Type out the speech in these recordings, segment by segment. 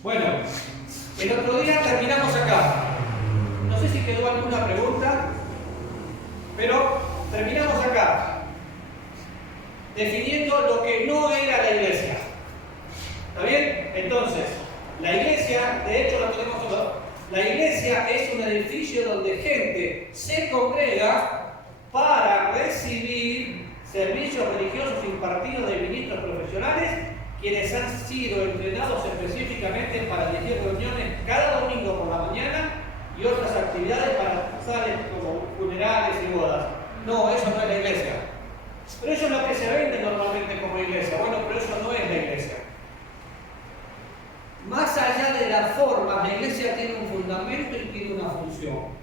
Bueno, el otro día terminamos acá. No sé si quedó alguna pregunta, pero terminamos acá, definiendo lo que no era la iglesia. ¿Está bien? Entonces, la iglesia, de hecho lo tenemos todo, la iglesia es un edificio donde gente se congrega para recibir servicios religiosos impartidos de ministros profesionales, quienes han sido entrenados específicamente para dirigir reuniones cada domingo por la mañana y otras actividades para tales como funerales y bodas. No, eso no es la iglesia. Pero eso es lo que se vende normalmente como iglesia. Bueno, pero eso no es la iglesia. Más allá de la forma, la iglesia tiene un fundamento y tiene una función.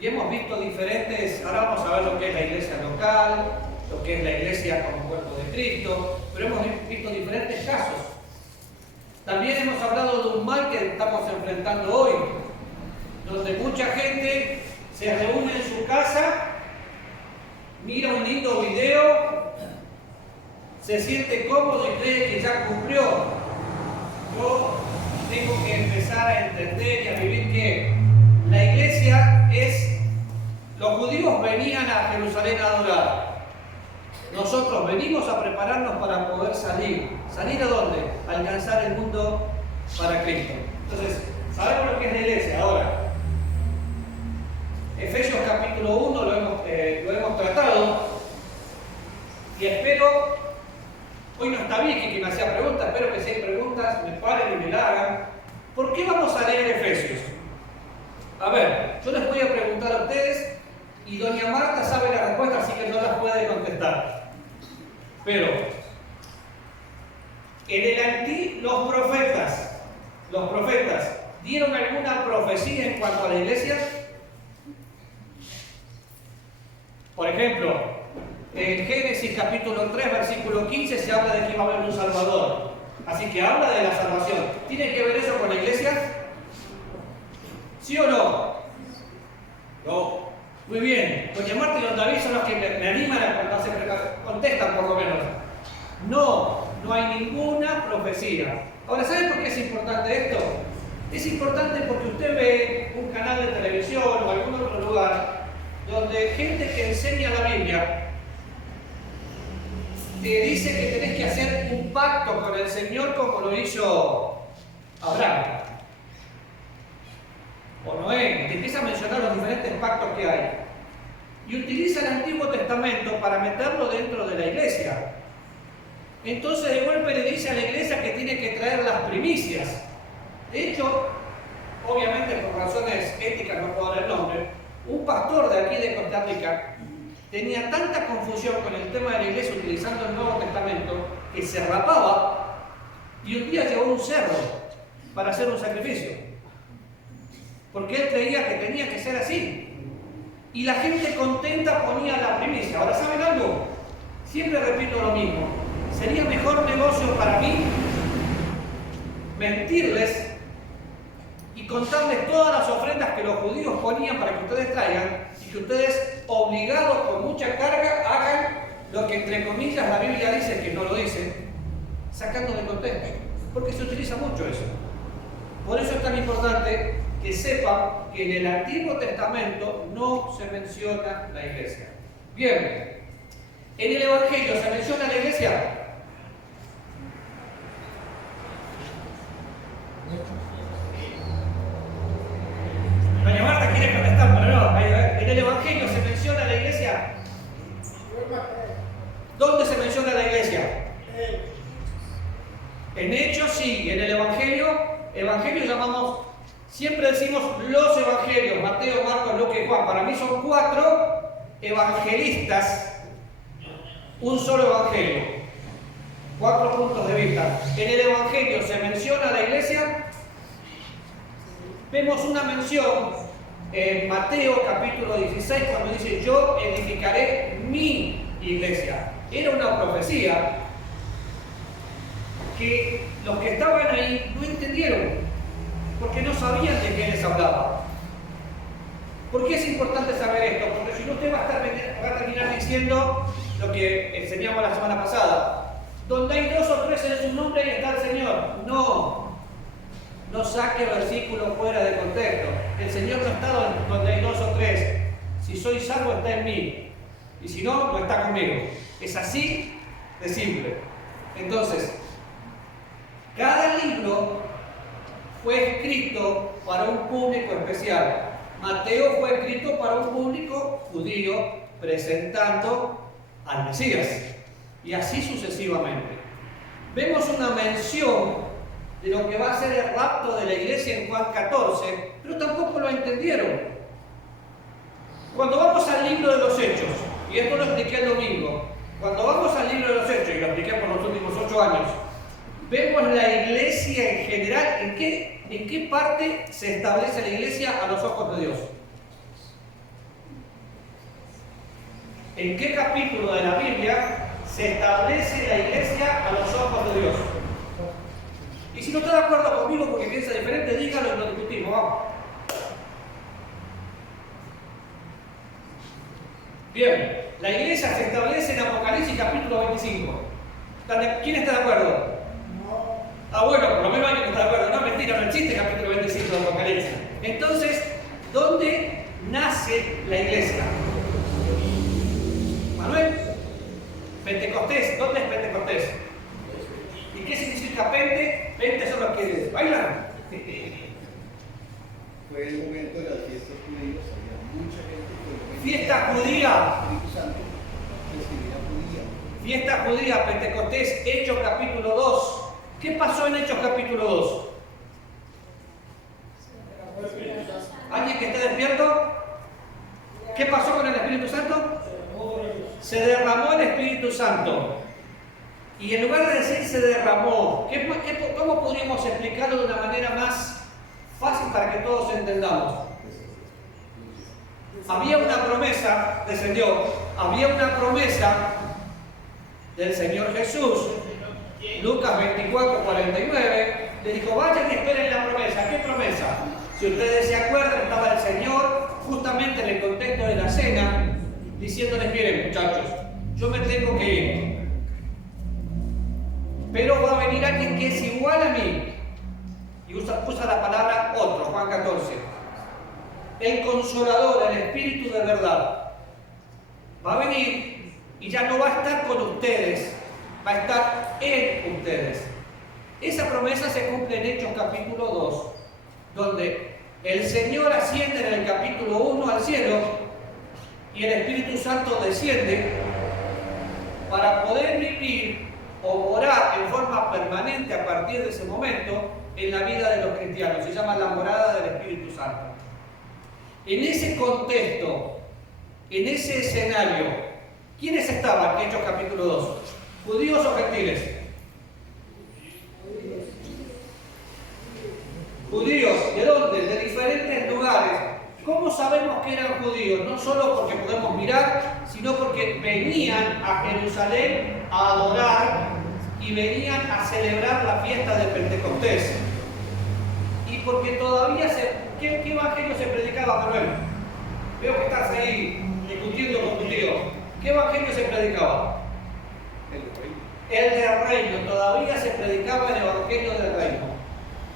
Y hemos visto diferentes, ahora vamos a ver lo que es la iglesia local, lo que es la iglesia como cuerpo de Cristo, pero hemos visto diferentes casos. También hemos hablado de un mal que estamos enfrentando hoy, donde mucha gente se reúne en su casa, mira un lindo video, se siente cómodo y cree que ya cumplió. Yo tengo que empezar a entender y a vivir que la iglesia es, los judíos venían a Jerusalén a adorar. Nosotros venimos a prepararnos para poder salir. ¿Salir a dónde? A alcanzar el mundo para Cristo. Entonces, sabemos lo que es la iglesia ahora. Efesios capítulo 1 lo hemos tratado y espero, hoy no está bien que me hacía preguntas, espero que si hay preguntas me paren y me la hagan. ¿Por qué vamos a leer Efesios? A ver, yo les voy a preguntar a ustedes y doña Marta sabe la respuesta, así que no las puede contestar. Pero, los profetas, ¿dieron alguna profecía en cuanto a la iglesia? Por ejemplo, en Génesis capítulo 3, versículo 15 se habla de que iba a haber un Salvador. Así que habla de la salvación. ¿Tiene que ver eso con la iglesia? ¿Sí o no? No. Muy bien. Doña Marta y don David son los que me animan cuando se contestan por lo menos. No, no hay ninguna profecía. Ahora, ¿saben por qué es importante esto? Es importante porque usted ve un canal de televisión o algún otro lugar donde gente que enseña la Biblia te dice que tenés que hacer un pacto con el Señor como lo hizo Abraham o Noé. Te empieza a mencionar los diferentes pactos que hay. Y utiliza el Antiguo Testamento para meterlo dentro de la iglesia. Entonces de golpe le dice a la iglesia que tiene que traer las primicias. De hecho, obviamente por razones éticas no puedo dar el nombre, un pastor de aquí de Costa Rica tenía tanta confusión con el tema de la iglesia utilizando el Nuevo Testamento que se rapaba y un día llevó un cerdo para hacer un sacrificio. Porque él creía que tenía que ser así. Y la gente contenta ponía la primicia. Ahora, ¿saben algo? Siempre repito lo mismo. Sería mejor negocio para mí mentirles y contarles todas las ofrendas que los judíos ponían para que ustedes traigan y que ustedes, obligados con mucha carga, hagan lo que entre comillas la Biblia dice que no lo dice, sacando de contexto, porque se utiliza mucho eso. Por eso es tan importante que sepan que en el Antiguo Testamento no se menciona la iglesia. Bien, en el Evangelio se menciona la iglesia. Doña Marta quiere contestar, pero no. En el Evangelio se menciona la iglesia. ¿Dónde se menciona la iglesia? En Hechos sí, en el Evangelio llamamos, siempre decimos los evangelios, Mateo, Marcos, Lucas y Juan. Para mí son 4 evangelistas, un solo evangelio, 4 puntos de vista. En el Evangelio se menciona la iglesia. Vemos una mención en Mateo capítulo 16 cuando dice: yo edificaré mi iglesia. Era una profecía que los que estaban ahí no entendieron porque no sabían de qué les hablaba. ¿Por qué es importante saber esto? Porque si no, usted va a terminar diciendo lo que enseñamos la semana pasada: donde hay 2 o 3 en su nombre, ahí está el Señor. No. No saque versículos fuera de contexto. El Señor no está donde hay dos o tres. Si soy salvo, está en mí. Y si no, no está conmigo. Es así de simple. Entonces, cada libro fue escrito para un público especial. Mateo fue escrito para un público judío presentando al Mesías. Y así sucesivamente. Vemos una mención de lo que va a ser el rapto de la iglesia en Juan 14, pero tampoco lo entendieron. Cuando vamos al libro de los Hechos, y esto lo expliqué el domingo, cuando vamos al libro de los Hechos, y lo expliqué por los últimos 8 años, vemos la iglesia en general, ¿en qué parte se establece la iglesia a los ojos de Dios? ¿En qué capítulo de la Biblia se establece la iglesia a los ojos de Dios? Y si no está de acuerdo conmigo porque piensa diferente, dígalo y lo discutimos, vamos. Bien, la iglesia se establece en Apocalipsis capítulo 25. ¿Quién está de acuerdo? No. Ah, bueno, por lo menos alguien está de acuerdo. No, mentira, no existe capítulo 25 de Apocalipsis. Entonces, ¿dónde nace la iglesia? Manuel, Pentecostés. ¿Dónde es Pentecostés? ¿Y qué significa Pente? Pente son los que bailan. Fue el momento de las fiestas judías, había mucha gente que Fiesta judía. Espíritu Santo, festividad judía. Fiesta judía, Pentecostés, Hechos capítulo 2. ¿Qué pasó en Hechos capítulo 2? ¿Alguien que esté despierto? ¿Qué pasó con el Espíritu Santo? Se derramó el Espíritu Santo. Y en lugar de decir se derramó, ¿cómo podríamos explicarlo de una manera más fácil para que todos entendamos? Había una promesa, descendió, había una promesa del Señor Jesús. Lucas 24, 49, le dijo, vayan y esperen la promesa. ¿Qué promesa? Si ustedes se acuerdan, estaba el Señor justamente en el contexto de la cena, diciéndoles, miren muchachos, yo me tengo que ir, pero va a venir alguien que es igual a mí. Y usa la palabra otro, Juan 14. El Consolador, el Espíritu de verdad, va a venir y ya no va a estar con ustedes, va a estar en ustedes. Esa promesa se cumple en Hechos capítulo 2, donde el Señor asciende en el capítulo 1 al cielo y el Espíritu Santo desciende para poder vivir o morar en forma permanente a partir de ese momento en la vida de los cristianos. Se llama la morada del Espíritu Santo. En ese contexto, en ese escenario, ¿quiénes estaban en Hechos capítulo 2? ¿Judíos o gentiles? Judíos. ¿De dónde? De diferentes lugares. ¿Cómo sabemos que eran judíos? No solo porque podemos mirar, sino porque venían a Jerusalén a adorar y venían a celebrar la fiesta de Pentecostés. Y porque todavía ¿Qué evangelio se predicaba, Manuel? Veo que estás ahí discutiendo con tu tío. ¿Qué evangelio se predicaba? El del reino. Todavía se predicaba el evangelio del reino.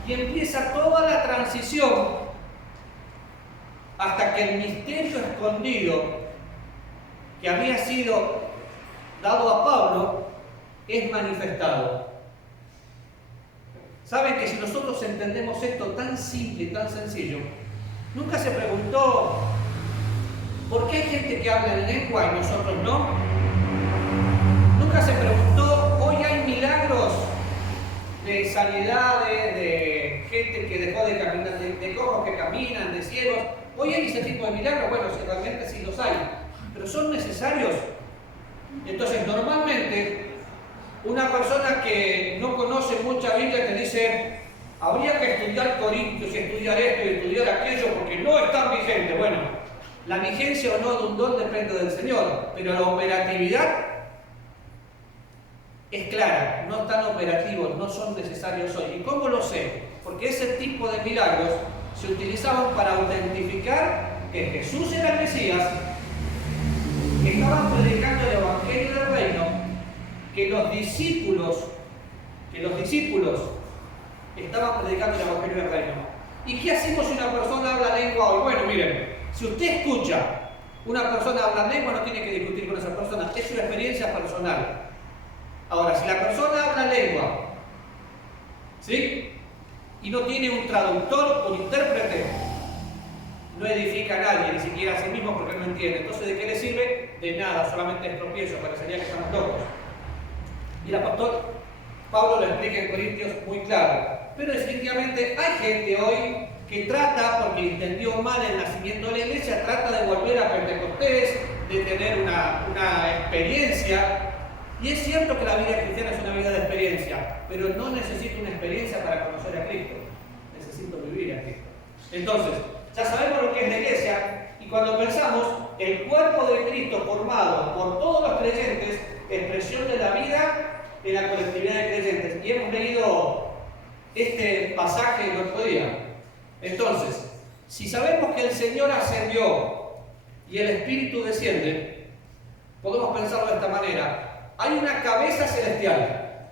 Y empieza toda la transición hasta que el misterio escondido que había sido dado a Pablo es manifestado. Saben que si nosotros entendemos esto tan simple y tan sencillo, nunca se preguntó ¿por qué hay gente que habla en lengua y nosotros no? Nunca se preguntó, hoy hay milagros de sanidades, de gente que dejó de caminar, de cojos que caminan, de ciegos. Hoy hay ese tipo de milagros, bueno, si realmente sí los hay, pero son necesarios. Entonces, normalmente, una persona que no conoce mucha Biblia te dice, habría que estudiar Corintios y estudiar esto y estudiar aquello porque no es tan vigente. Bueno, la vigencia o no de un don depende del Señor, pero la operatividad es clara, no están operativos, no son necesarios hoy. ¿Y cómo lo sé? Porque ese tipo de milagros se utilizaban para autentificar que Jesús era el Mesías, que estaban predicando el Evangelio del Reino, que los discípulos estaban predicando el Evangelio del Reino. ¿Y qué hacemos si una persona habla lengua hoy? Bueno, miren, si usted escucha una persona hablar lengua, no tiene que discutir con esa persona, es una experiencia personal. Ahora, si la persona habla lengua, ¿sí?, y no tiene un traductor o un intérprete, no edifica a nadie, ni siquiera a sí mismo, porque no entiende. Entonces, ¿de qué le sirve? De nada, solamente es tropiezo, parecería que estamos locos. Y el apóstol Pablo lo explica en Corintios muy claro. Pero definitivamente hay gente hoy que trata, porque entendió mal el nacimiento de la iglesia, trata de volver a Pentecostés, de tener una experiencia. Y es cierto que la vida cristiana es una vida de experiencia, pero no necesito una experiencia para conocer a Cristo. Necesito vivir a Cristo. Entonces, ya sabemos lo que es la iglesia, y cuando pensamos el cuerpo de Cristo formado por todos los creyentes, expresión de la vida en la colectividad de creyentes. Y hemos leído este pasaje el otro día. Entonces, si sabemos que el Señor ascendió y el Espíritu desciende, podemos pensarlo de esta manera. Hay una cabeza celestial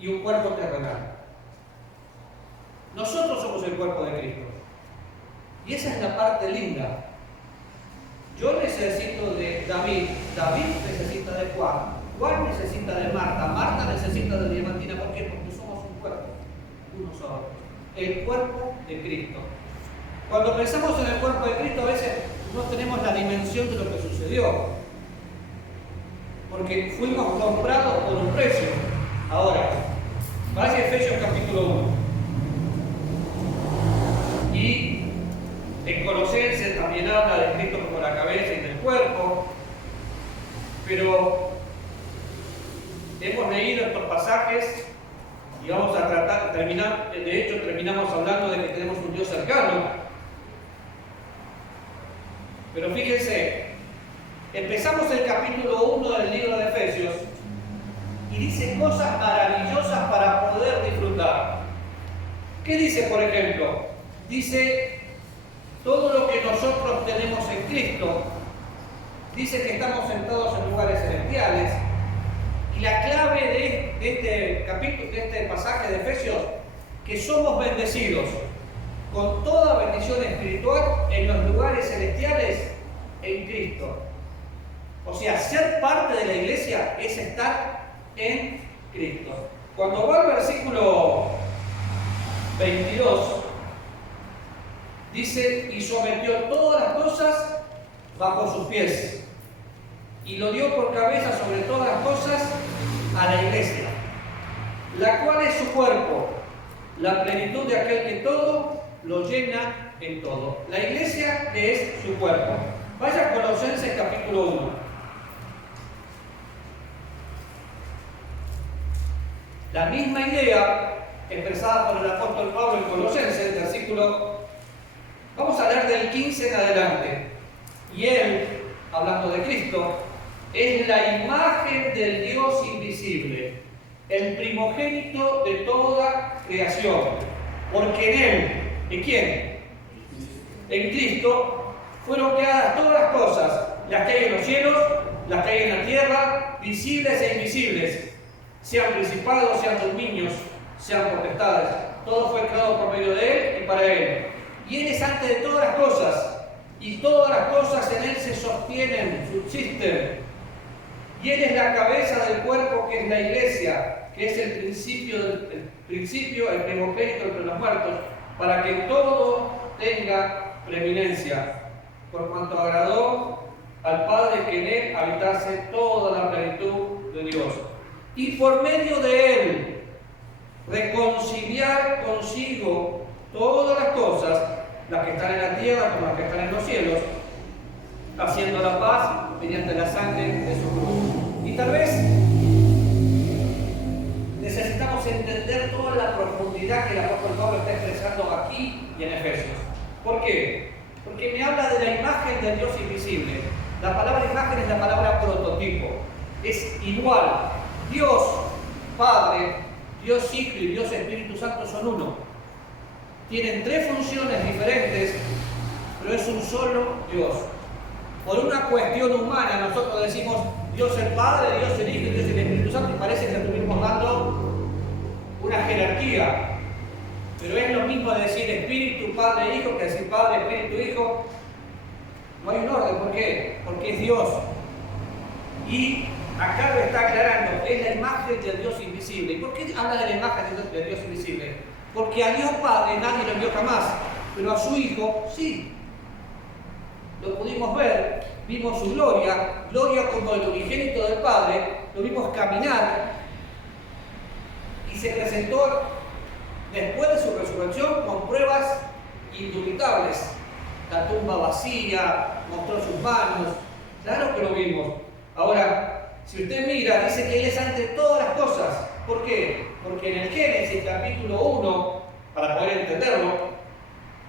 y un cuerpo terrenal. Nosotros somos el cuerpo de Cristo. Y esa es la parte linda. Yo necesito de David, David necesita de Juan, Juan necesita de Marta, Marta necesita de Diamantina. ¿Por qué? Porque somos un cuerpo, uno solo. El cuerpo de Cristo. Cuando pensamos en el cuerpo de Cristo, a veces no tenemos la dimensión de lo que sucedió. Porque fuimos comprados por un precio. Ahora, vaya a Efesios capítulo 1. Y en Colosenses también habla de Cristo como la cabeza y del cuerpo. Pero hemos leído estos pasajes y vamos a terminar, de hecho terminamos hablando de que tenemos un Dios cercano. Pero fíjense, empezamos el capítulo 1 del libro de Efesios y dice cosas maravillosas para poder disfrutar. ¿Qué dice, por ejemplo? Dice todo lo que nosotros tenemos en Cristo. Dice que estamos sentados en lugares celestiales. Y la clave de este capítulo, de este pasaje de Efesios, que somos bendecidos con toda bendición espiritual en los lugares celestiales en Cristo. O sea, ser parte de la iglesia es estar en Cristo. Cuando va al versículo 22, dice, y sometió todas las cosas bajo sus pies, y lo dio por cabeza sobre todas las cosas a la iglesia, la cual es su cuerpo, la plenitud de aquel que todo lo llena en todo. La iglesia que es su cuerpo. Vaya a Colosenses capítulo 1. La misma idea expresada por el apóstol Pablo en Colosenses, versículo, vamos a leer del 15 en adelante. Y él, hablando de Cristo, es la imagen del Dios invisible, el primogénito de toda creación, porque en él, ¿en quién? En Cristo fueron creadas todas las cosas, las que hay en los cielos, las que hay en la tierra, visibles e invisibles, sean principados, sean dominios, sean potestades. Todo fue creado por medio de él y para él. Y él es antes de todas las cosas, y todas las cosas en él se sostienen, subsisten. Y él es la cabeza del cuerpo, que es la iglesia, que es el principio, el primogénito entre los muertos, para que todo tenga preeminencia, por cuanto agradó al Padre que en él habitase toda la plenitud de Dios. Y por medio de él reconciliar consigo todas las cosas, las que están en la tierra como las que están en los cielos, haciendo la paz mediante la sangre de su cruz. Y tal vez necesitamos entender toda la profundidad que el apóstol Pablo está expresando aquí y en Efesios. ¿Por qué? Porque me habla de la imagen del Dios invisible. La palabra imagen es la palabra prototipo. Es igual. Dios Padre, Dios Hijo y Dios Espíritu Santo son uno. Tienen tres funciones diferentes, pero es un solo Dios. Por una cuestión humana nosotros decimos Dios el Padre, Dios el Hijo y Dios el Espíritu Santo, y parece que estuvimos dando una jerarquía, pero es lo mismo decir Espíritu, Padre, Hijo, que decir Padre, Espíritu, Hijo. No hay un orden, ¿por qué? Porque es Dios. Y acá lo está aclarando, es la imagen del Dios invisible. ¿Y por qué habla de la imagen del Dios invisible? Porque a Dios Padre nadie lo vio jamás, pero a su Hijo sí. Lo pudimos ver, vimos su gloria, gloria como el unigénito del Padre, lo vimos caminar y se presentó después de su resurrección con pruebas indubitables. La tumba vacía, mostró sus manos, claro que lo vimos. Ahora, si usted mira, dice que Él es ante todas las cosas. ¿Por qué? Porque en el Génesis capítulo 1, para poder entenderlo,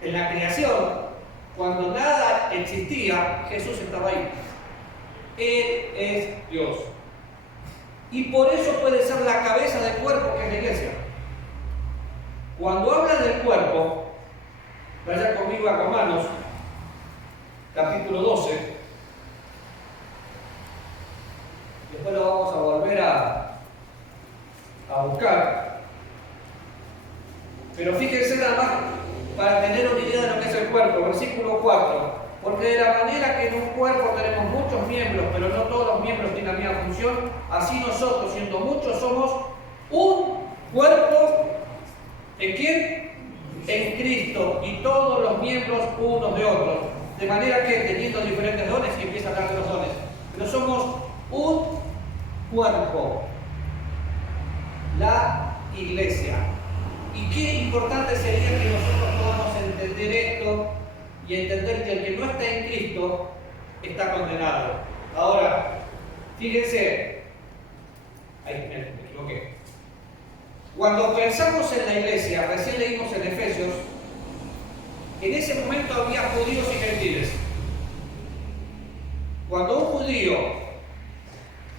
en la creación, cuando nada existía, Jesús estaba ahí. Él es Dios. Y por eso puede ser la cabeza del cuerpo, que es la iglesia. Cuando habla del cuerpo, vaya conmigo a Romanos, capítulo 12. Después lo vamos a volver a buscar. Pero fíjense nada más para tener una idea de lo que es el cuerpo. Versículo 4. Porque de la manera que en un cuerpo tenemos muchos miembros, pero no todos los miembros tienen la misma función, así nosotros, siendo muchos, somos un cuerpo. ¿En quién? En Cristo, y todos los miembros unos de otros. De manera que teniendo diferentes dones, y empieza a hablar de los dones, pero somos un cuerpo, la iglesia. Y qué importante sería que nosotros podamos entender esto y entender que el que no está en Cristo está condenado. Ahora, fíjense, me equivoqué. Cuando pensamos en la iglesia, recién leímos en Efesios, en ese momento había judíos y gentiles. Cuando un judío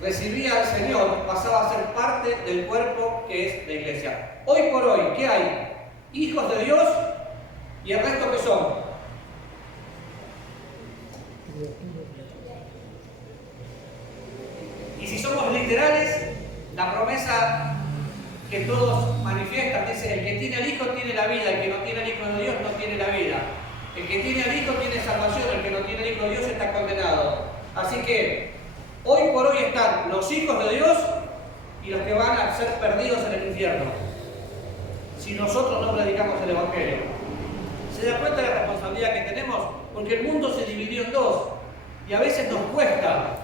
recibía al Señor, pasaba a ser parte del cuerpo que es la iglesia. Hoy por hoy, ¿qué hay? Hijos de Dios y el resto que son. Y si somos literales, la promesa que todos manifiestan dice: el que tiene al Hijo tiene la vida, el que no tiene al Hijo de Dios no tiene la vida. El que tiene al Hijo tiene salvación, el que no tiene al Hijo de Dios está condenado. Así que hoy por hoy están los hijos de Dios y los que van a ser perdidos en el infierno, si nosotros no predicamos el Evangelio. ¿Se da cuenta de la responsabilidad que tenemos? Porque el mundo se dividió en dos y a veces nos cuesta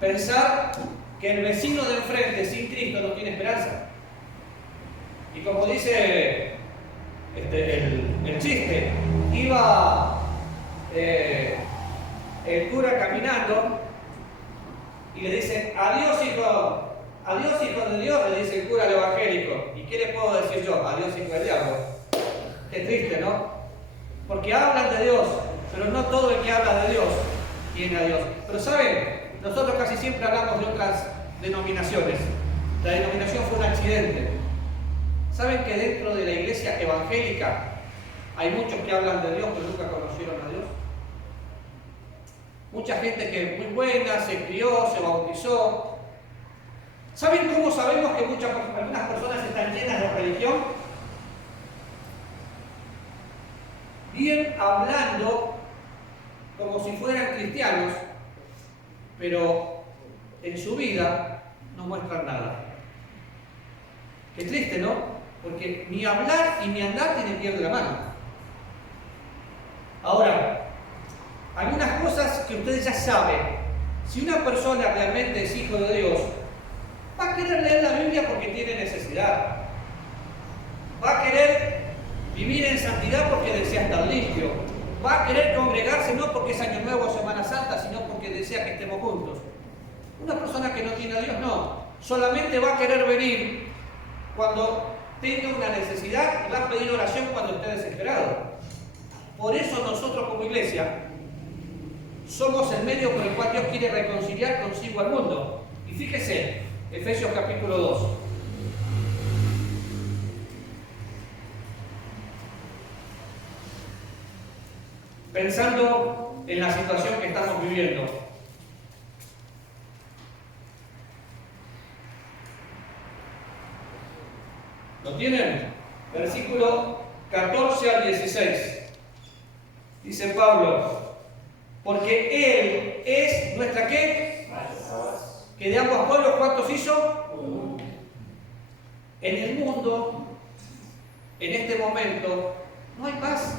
pensar que el vecino de enfrente sin Cristo no tiene esperanza. Y como dice el chiste, iba el cura caminando y le dice: adiós hijo de Dios, le dice el cura al evangélico. ¿Y qué le puedo decir yo? Adiós hijo del diablo. Qué triste, ¿no? Porque hablan de Dios, pero no todo el que habla de Dios tiene a Dios. Pero ¿saben? Nosotros casi siempre hablamos de otras denominaciones. La denominación fue un accidente. ¿Saben que dentro de la iglesia evangélica hay muchos que hablan de Dios pero nunca conocieron a Dios? Mucha gente que es muy buena, se crió, se bautizó. ¿Saben cómo sabemos que algunas personas están llenas de religión? Bien hablando como si fueran cristianos, pero en su vida no muestran nada. Qué triste, ¿no? Porque mi hablar y mi andar tienen que ir de la mano. Ahora, algunas cosas que ustedes ya saben. Si una persona realmente es hijo de Dios, va a querer leer la Biblia porque tiene necesidad. Va a querer vivir en santidad porque desea estar limpio. Va a querer congregarse no porque es Año Nuevo o Semana Santa, sino porque desea que estemos juntos. Una persona que no tiene a Dios, no. Solamente va a querer venir cuando tenga una necesidad y va a pedir oración cuando esté desesperado. Por eso nosotros como iglesia somos el medio por el cual Dios quiere reconciliar consigo al mundo. Y fíjese, Efesios capítulo 2. Pensando en la situación que estamos viviendo. versículo 14 al 16. Dice Pablo, porque Él es nuestra ¿qué? Que de ambos pueblos, ¿cuántos hizo? En el mundo, en este momento, no hay paz.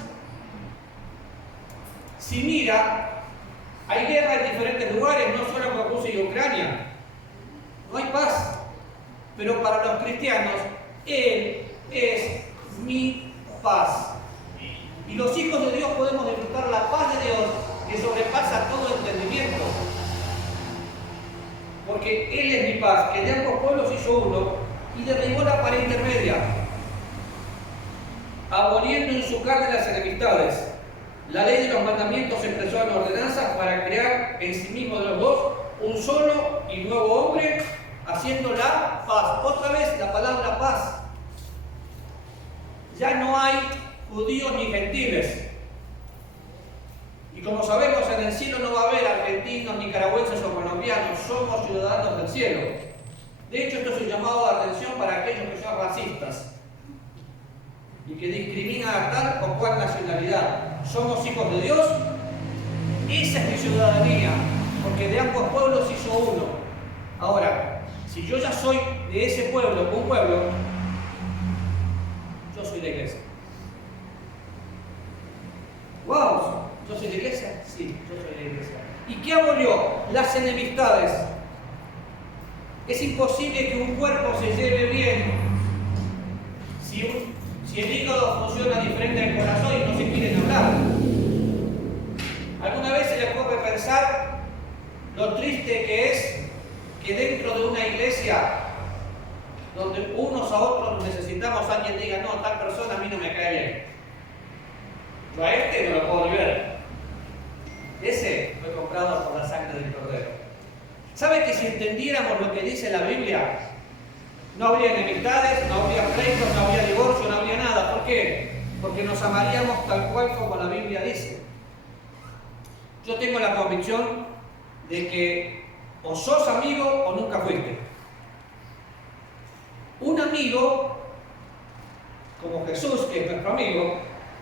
Si mira, hay guerra en diferentes lugares, no solo con Rusia y Ucrania. No hay paz. Pero para los cristianos, Él es mi paz. Y los hijos de Dios podemos disfrutar la paz de Dios que sobrepasa todo entendimiento. Porque Él es mi paz, que de ambos pueblos hizo uno y derribó la pared intermedia, aboliendo en su carne las enemistades. La ley de los mandamientos se expresó en ordenanzas para crear en sí mismo de los dos un solo y nuevo hombre, haciendo la paz. Otra vez la palabra paz. Ya no hay judíos ni gentiles. Y como sabemos, en el cielo no va a haber argentinos, nicaragüenses o colombianos. Somos ciudadanos del cielo. De hecho, esto es un llamado de atención para aquellos que son racistas y que discriminan a tal o cual nacionalidad. Somos hijos de Dios. Esa es mi ciudadanía, porque de ambos pueblos hizo uno. Ahora, si yo ya soy de ese pueblo, un pueblo, yo soy la iglesia. ¡Wow! ¿Yo soy la iglesia? Sí, yo soy la iglesia. ¿Y qué abolió? Las enemistades. Es imposible que un cuerpo se lleve bien si el hígado funciona diferente al corazón y no se quieren hablar. ¿Alguna vez se le ocurre pensar lo triste que es que dentro de una iglesia donde unos a otros necesitamos, alguien diga, no, tal persona a mí no me cae bien? Yo a este no lo puedo ver. Ese fue comprado por la sangre del Cordero. ¿Sabe que si entendiéramos lo que dice la Biblia, no habría enemistades, no habría pleitos, no habría divorcio, no habría nada? ¿Por qué? Porque nos amaríamos tal cual como la Biblia dice. Yo tengo la convicción de que o sos amigo o nunca fuiste. Un amigo, como Jesús, que es nuestro amigo,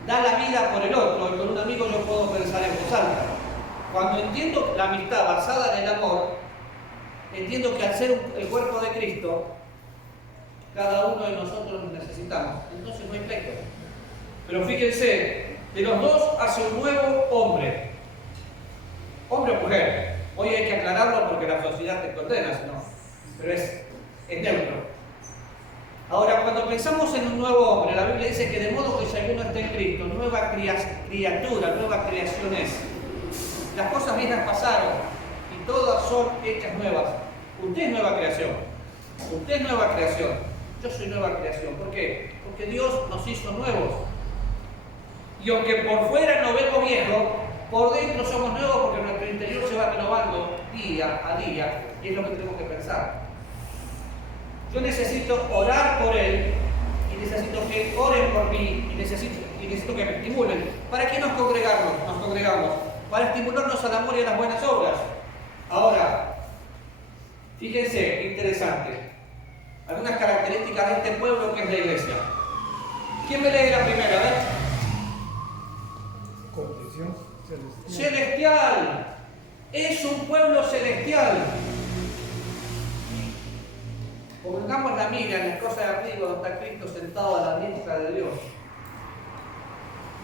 da la vida por el otro, y con un amigo yo puedo pensar en voz alta. Cuando entiendo la amistad basada en el amor, entiendo que al ser el cuerpo de Cristo, cada uno de nosotros nos necesitamos. Entonces no hay pleito. Pero fíjense, de los dos hace un nuevo hombre. Hombre o mujer. Hoy hay que aclararlo porque la sociedad te condena, ¿no? Pero es neutro. Ahora, cuando pensamos en un nuevo hombre, la Biblia dice que de modo que si alguno está en Cristo, nueva criatura, nueva creación es. Las cosas viejas pasaron y todas son hechas nuevas. Usted es nueva creación. Usted es nueva creación. Yo soy nueva creación. ¿Por qué? Porque Dios nos hizo nuevos. Y aunque por fuera nos vemos viejos, por dentro somos nuevos porque nuestro interior se va renovando día a día. Y es lo que tenemos que pensar. Yo necesito orar por Él y necesito que oren por mí y necesito que me estimulen. ¿Para qué nos congregamos? Nos congregamos para estimularnos al amor y a las buenas obras. Ahora, fíjense, interesante. Algunas características de este pueblo que es la iglesia. ¿Quién me lee la primera vez? Condición celestial. Celestial. Es un pueblo celestial. Pongamos la mira en las cosas de arriba donde está Cristo sentado a la diestra de Dios.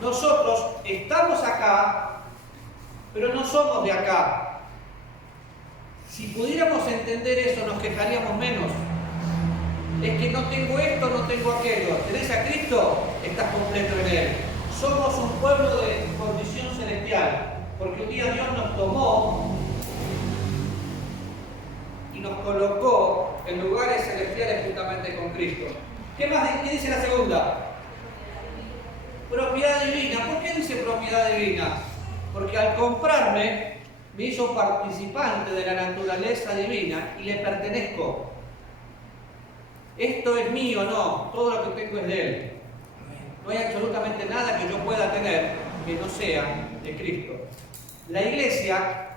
Nosotros estamos acá, pero no somos de acá. Si pudiéramos entender eso, nos quejaríamos menos. Es que no tengo esto, no tengo aquello. ¿Tenés a Cristo? Estás completo en Él. Somos un pueblo de condición celestial, porque un día Dios nos tomó y nos colocó en lugares celestiales juntamente con Cristo. ¿Qué más dice la segunda? Propiedad divina. ¿Por qué dice propiedad divina? Porque al comprarme me hizo participante de la naturaleza divina y le pertenezco. Esto es mío, no. Todo lo que tengo es de Él. No hay absolutamente nada que yo pueda tener que no sea de Cristo. La iglesia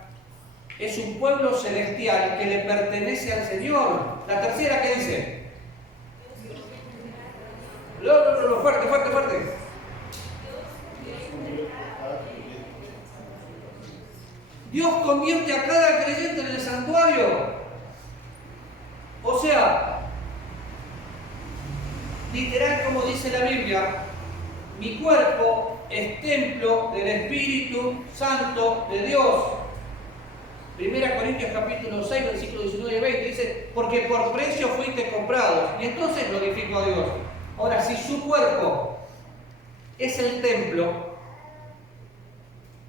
es un pueblo celestial que le pertenece al Señor. La tercera, ¿qué dice? Fuerte, fuerte, fuerte. Dios convierte a cada creyente en el santuario. O sea, literal como dice la Biblia, mi cuerpo es templo del Espíritu Santo de Dios. 1 Corintios capítulo 6, versículo 19 y 20 dice, porque por precio fuiste comprados. Y entonces glorifico a Dios. Ahora, si su cuerpo es el templo,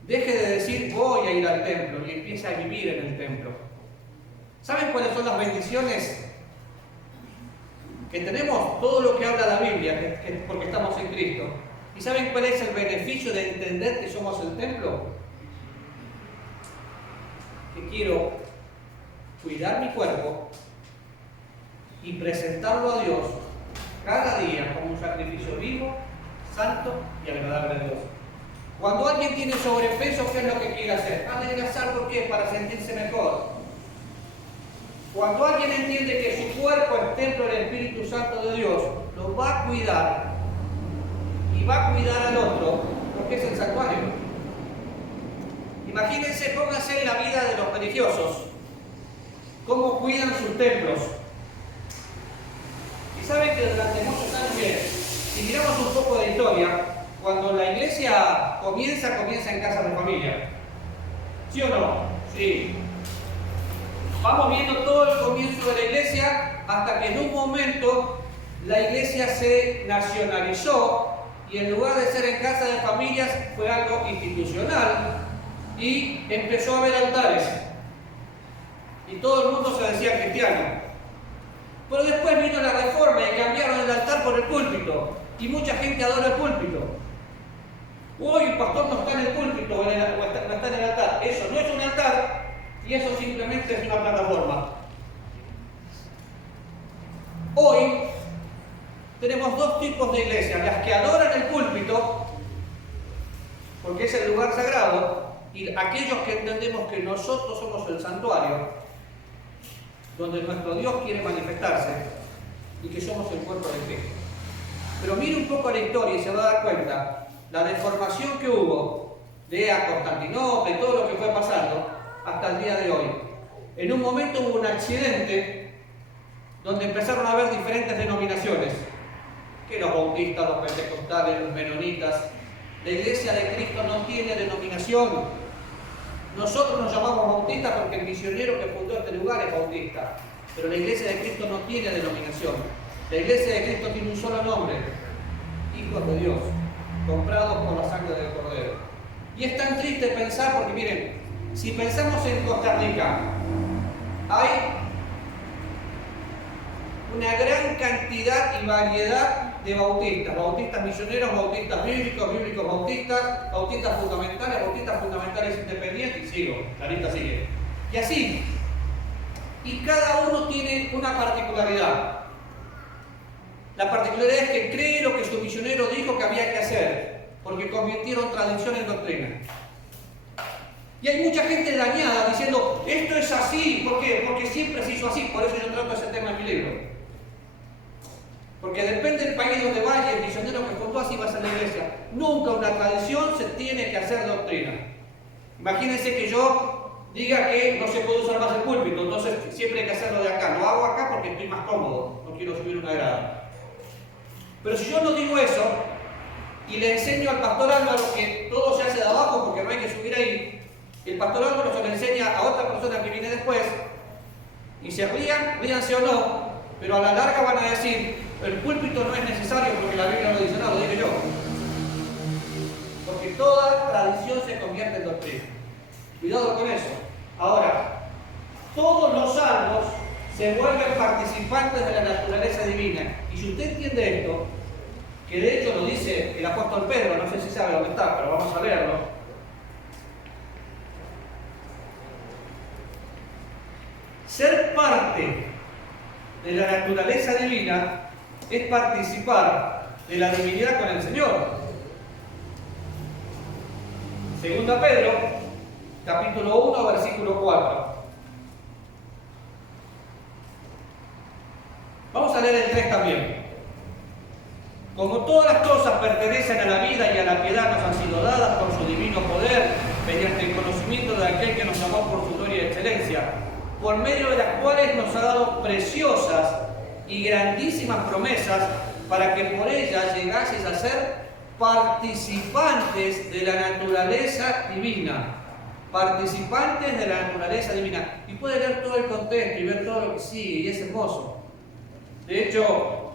deje de decir voy a ir al templo y empiece a vivir en el templo. ¿Saben cuáles son las bendiciones que tenemos? Todo lo que habla la Biblia, porque estamos en Cristo. ¿Y saben cuál es el beneficio de entender que somos el templo? Que quiero cuidar mi cuerpo y presentarlo a Dios cada día como un sacrificio vivo, santo y agradable a Dios. Cuando alguien tiene sobrepeso, ¿qué es lo que quiere hacer? Adelgazar, ¿por qué? Para sentirse mejor. Cuando alguien entiende que su cuerpo es templo del Espíritu Santo de Dios, lo va a cuidar y va a cuidar al otro, porque es el santuario. Imagínense, pónganse en la vida de los religiosos, cómo cuidan sus templos. Y saben que durante muchos años, miren, si miramos un poco de historia, cuando la iglesia comienza en casas de familia. ¿Sí o no? Sí. Vamos viendo todo el comienzo de la iglesia hasta que en un momento la iglesia se nacionalizó y en lugar de ser en casa de familias fue algo institucional y empezó a haber altares. Y todo el mundo se decía cristiano. Pero después vino la reforma y cambiaron el altar por el púlpito. Y mucha gente adora el púlpito. Hoy el pastor no está en el púlpito no está en el altar. Eso no es un altar y eso simplemente es una plataforma. Hoy tenemos dos tipos de iglesias. Las que adoran el púlpito, porque es el lugar sagrado, y aquellos que entendemos que nosotros somos el santuario, donde nuestro Dios quiere manifestarse y que somos el cuerpo de Cristo. Pero mire un poco la historia y se va a dar cuenta la deformación que hubo de Constantinopla y todo lo que fue pasando hasta el día de hoy. En un momento hubo un accidente donde empezaron a haber diferentes denominaciones, que los bautistas, los pentecostales, los menonitas. La iglesia de Cristo no tiene denominación. Nosotros nos llamamos bautistas porque el misionero que fundó este lugar es bautista, pero la iglesia de Cristo no tiene denominación. La iglesia de Cristo tiene un solo nombre: hijos de Dios, comprados por la sangre del Cordero. Y es tan triste pensar, porque miren, si pensamos en Costa Rica, hay una gran cantidad y variedad de bautistas: bautistas misioneros, bautistas bíblicos, bíblicos bautistas, bautistas fundamentales independientes, y sigo, la lista sigue. Y así, y cada uno tiene una particularidad. La particularidad es que cree lo que su misionero dijo que había que hacer, porque convirtieron tradición en doctrina. Y hay mucha gente dañada diciendo, esto es así, ¿por qué? Porque siempre se hizo así, por eso yo trato ese tema en mi libro. Porque depende del país donde vaya, el misionero que fundó así va a ser la iglesia. Nunca una tradición se tiene que hacer doctrina. Imagínense que yo diga que no se puede usar más el púlpito, entonces siempre hay que hacerlo de acá. Lo hago acá porque estoy más cómodo, no quiero subir una grada. Pero si yo no digo eso y le enseño al pastor Álvaro que todo se hace de abajo porque no hay que subir ahí, el pastor Álvaro se lo enseña a otra persona que viene después y se ríanse o no, pero a la larga van a decir, el púlpito no es necesario porque la Biblia lo dice, no, lo digo yo. Porque toda tradición se convierte en doctrina. Cuidado con eso. Ahora, todos los salvos se vuelven participantes de la naturaleza divina. Y si usted entiende esto, que de hecho lo dice el apóstol Pedro, no sé si sabe dónde está, pero vamos a leerlo. Ser parte de la naturaleza divina es participar de la divinidad con el Señor. Segunda Pedro, capítulo 1, versículo 4. Vamos a leer el 3 también. Como todas las cosas pertenecen a la vida y a la piedad nos han sido dadas por su divino poder, mediante el conocimiento de aquel que nos llamó por su gloria y excelencia, por medio de las cuales nos ha dado preciosas y grandísimas promesas, para que por ellas llegases a ser participantes de la naturaleza divina. Participantes de la naturaleza divina. Y puede leer todo el contexto y ver todo lo que sigue, y es hermoso. De hecho,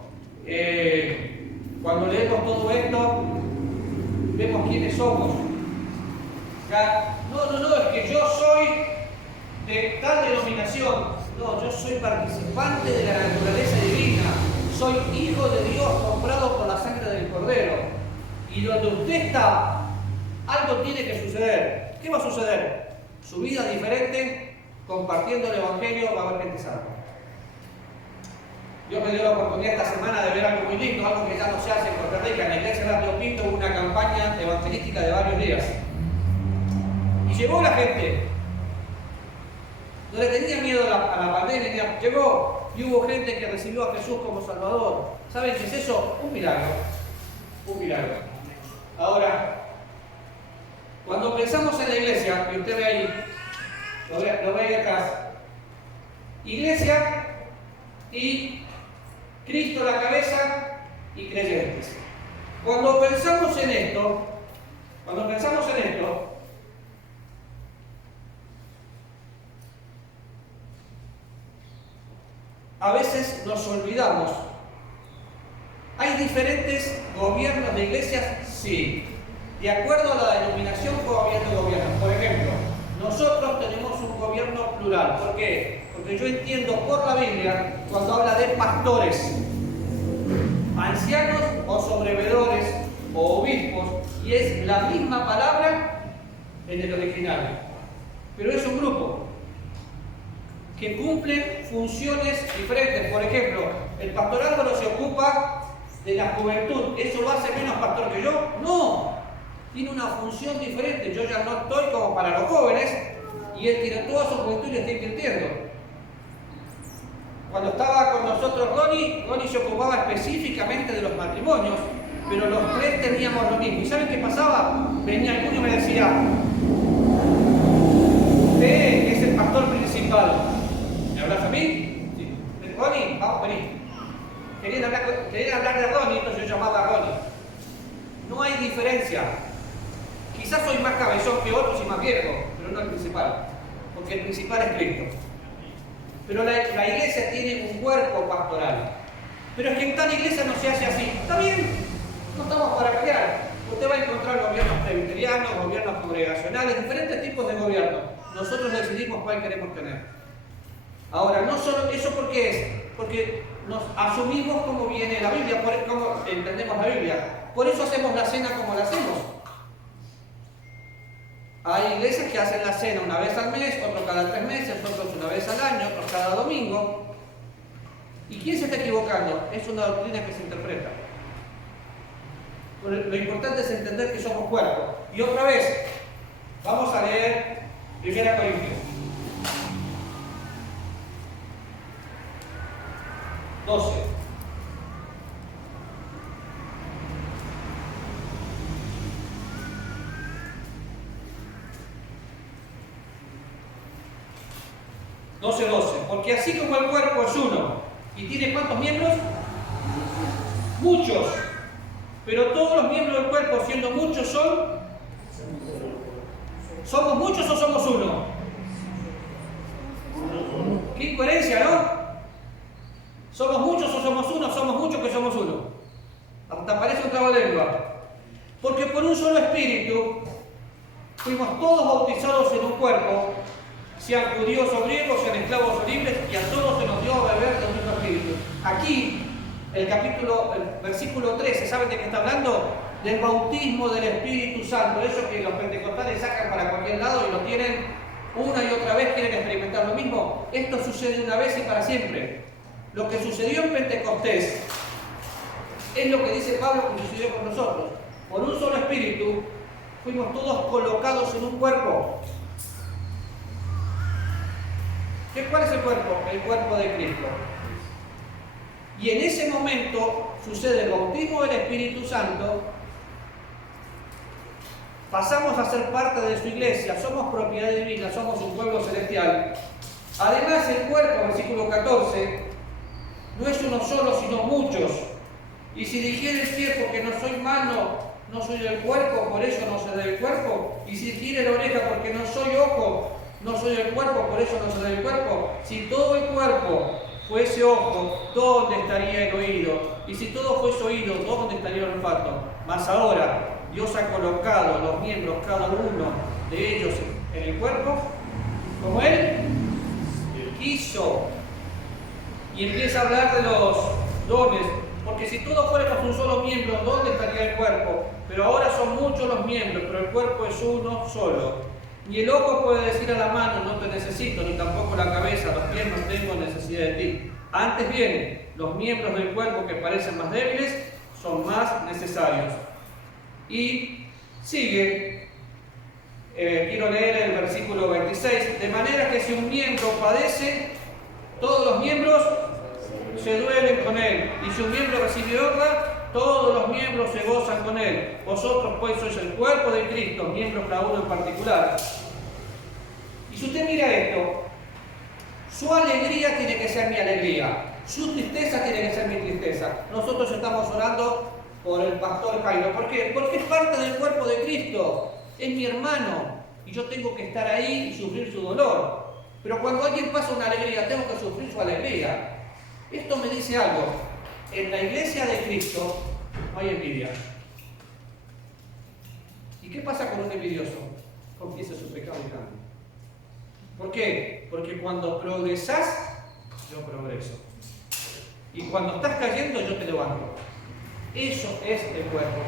cuando leemos todo esto, vemos quiénes somos. No, es que yo soy de tal denominación. No, yo soy participante de la naturaleza divina. Soy hijo de Dios, comprado por la sangre del Cordero. Y donde usted está, algo tiene que suceder. ¿Qué va a suceder? Su vida es diferente, compartiendo el Evangelio, va a haber gente salva. Dios me dio la oportunidad esta semana de ver algo muy lindo, algo que ya no se hace en Costa Rica. En la iglesia de Río Pinto hubo una campaña evangelística de varios días. Y llegó la gente. No le tenía miedo a la pandemia, llegó y hubo gente que recibió a Jesús como Salvador. ¿Saben qué es eso? Un milagro. Un milagro. Ahora, cuando pensamos en la iglesia, que usted ve ahí, lo ve ahí atrás, iglesia y Cristo la cabeza y creyentes. Cuando pensamos en esto, a veces nos olvidamos. ¿Hay diferentes gobiernos de iglesias? Sí. De acuerdo a la denominación, gobierno. Por ejemplo, nosotros tenemos un gobierno plural. ¿Por qué? Porque yo entiendo por la Biblia, cuando habla de pastores, ancianos o sobrevedores o obispos, y es la misma palabra en el original. Pero es un grupo que cumplen funciones diferentes. Por ejemplo, el pastor Álvaro se ocupa de la juventud. ¿Eso lo hace menos pastor que yo? No. Tiene una función diferente. Yo ya no estoy como para los jóvenes y él tiene toda su juventud y le está invirtiendo. Cuando estaba con nosotros Ronnie se ocupaba específicamente de los matrimonios, pero los tres teníamos lo mismo. ¿Y saben qué pasaba? Venía alguno y me decía: usted es el pastor principal. ¿Me hablas a mí? Sí. Ronnie, vamos, vení. Querían hablar de Ronnie, entonces yo llamaba a Ronnie. No hay diferencia. Quizás soy más cabezón que otros y más viejo, pero no el principal, porque el principal es Cristo. Pero la iglesia tiene un cuerpo pastoral. Pero es que en tal iglesia no se hace así. Está bien, no estamos para pelear. Usted va a encontrar gobiernos presbiterianos, gobiernos congregacionales, diferentes tipos de gobierno. Nosotros decidimos cuál queremos tener. Ahora, no solo eso, ¿por qué es? Porque nos asumimos cómo viene la Biblia, cómo entendemos la Biblia. Por eso hacemos la cena como la hacemos. Hay iglesias que hacen la cena una vez al mes, otros cada 3 meses, otros una vez al año, otros cada domingo. ¿Y quién se está equivocando? Es una doctrina que se interpreta. Lo importante es entender que somos cuerpo. Y otra vez, vamos a leer 1 Corintios 12. Porque así como el cuerpo es uno y tiene ¿cuántos miembros? Muchos. Pero todos los miembros del cuerpo, siendo muchos, ¿somos muchos o somos uno? ¡Qué incoherencia!, ¿no? ¿Somos muchos o somos uno? Somos muchos que somos uno. Hasta parece un trabalengua. Porque por un solo espíritu fuimos todos bautizados en un cuerpo, sean judíos o griegos, sean esclavos o libres, y a todos se nos dio a beber del mismo espíritu. Aquí, el versículo 13, ¿saben de qué está hablando? Del bautismo del Espíritu Santo. Eso que los pentecostales sacan para cualquier lado y lo tienen una y otra vez, quieren experimentar lo mismo. Esto sucede una vez y para siempre. Lo que sucedió en Pentecostés es lo que dice Pablo que sucedió con nosotros. Por un solo espíritu fuimos todos colocados en un cuerpo. ¿Cuál es el cuerpo? El cuerpo de Cristo. Y en ese momento sucede el bautismo del Espíritu Santo, pasamos a ser parte de su iglesia, somos propiedad divina, somos un pueblo celestial. Además, el cuerpo, versículo 14, no es uno solo, sino muchos. Y si dijeres pie porque no soy mano, no soy del cuerpo, por eso no soy del cuerpo. Y si dijere la oreja porque no soy ojo, no soy del cuerpo, por eso no soy del cuerpo. Si todo el cuerpo fuese ojo, ¿dónde estaría el oído? Y si todo fuese oído, ¿dónde estaría el olfato? Mas ahora Dios ha colocado los miembros, cada uno de ellos en el cuerpo, como Él quiso. Y empieza a hablar de los dones, porque si todos fuéramos un solo miembro, ¿dónde estaría el cuerpo? Pero ahora son muchos los miembros, pero el cuerpo es uno solo. Ni el ojo puede decir a la mano, no te necesito, ni tampoco la cabeza, los pies, no tengo necesidad de ti. Antes bien, los miembros del cuerpo que parecen más débiles son más necesarios. Y sigue, quiero leer el versículo 26, de manera que si un miembro padece, todos los miembros se duelen con él, y si un miembro recibe honra, todos los miembros se gozan con él. Vosotros pues sois el cuerpo de Cristo, miembros cada uno en particular. Y si usted mira esto, su alegría tiene que ser mi alegría, su tristeza tiene que ser mi tristeza. Nosotros estamos orando por el pastor Jairo. ¿Por qué? Porque es parte del cuerpo de Cristo, es mi hermano, y yo tengo que estar ahí y sufrir su dolor. Pero cuando alguien pasa una alegría, tengo que sufrir su alegría. Esto me dice algo. En la iglesia de Cristo no hay envidia. ¿Y qué pasa con un envidioso? Confiesa su pecado y cambia. ¿Por qué? Porque cuando progresás, yo progreso. Y cuando estás cayendo, yo te levanto. Eso es el cuerpo.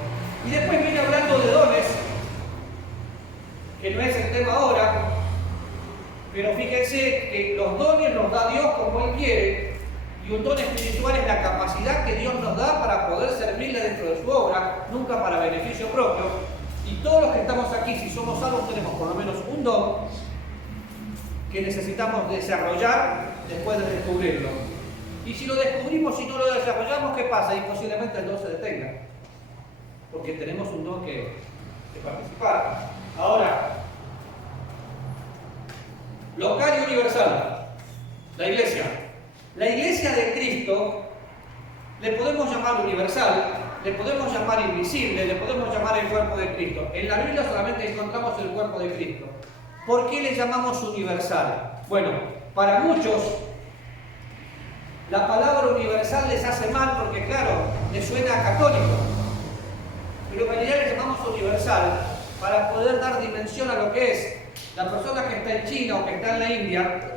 Y después viene hablando de dones, que no es el tema ahora, pero fíjense que los dones los da Dios como Él quiere, y un don espiritual es la capacidad que Dios nos da para poder servirle dentro de su obra, nunca para beneficio propio. Y todos los que estamos aquí, si somos salvos, tenemos por lo menos un don que necesitamos desarrollar después de descubrirlo. Y si lo descubrimos y no lo desarrollamos, ¿qué pasa? Y posiblemente el don se detenga, porque tenemos un don que participar. Ahora, local y universal, la iglesia. La iglesia de Cristo le podemos llamar universal, le podemos llamar invisible, le podemos llamar el cuerpo de Cristo. En la Biblia solamente encontramos el cuerpo de Cristo. ¿Por qué le llamamos universal? Bueno, para muchos la palabra universal les hace mal porque, claro, les suena a católico. Pero en realidad le llamamos universal para poder dar dimensión a lo que es la persona que está en China o que está en la India.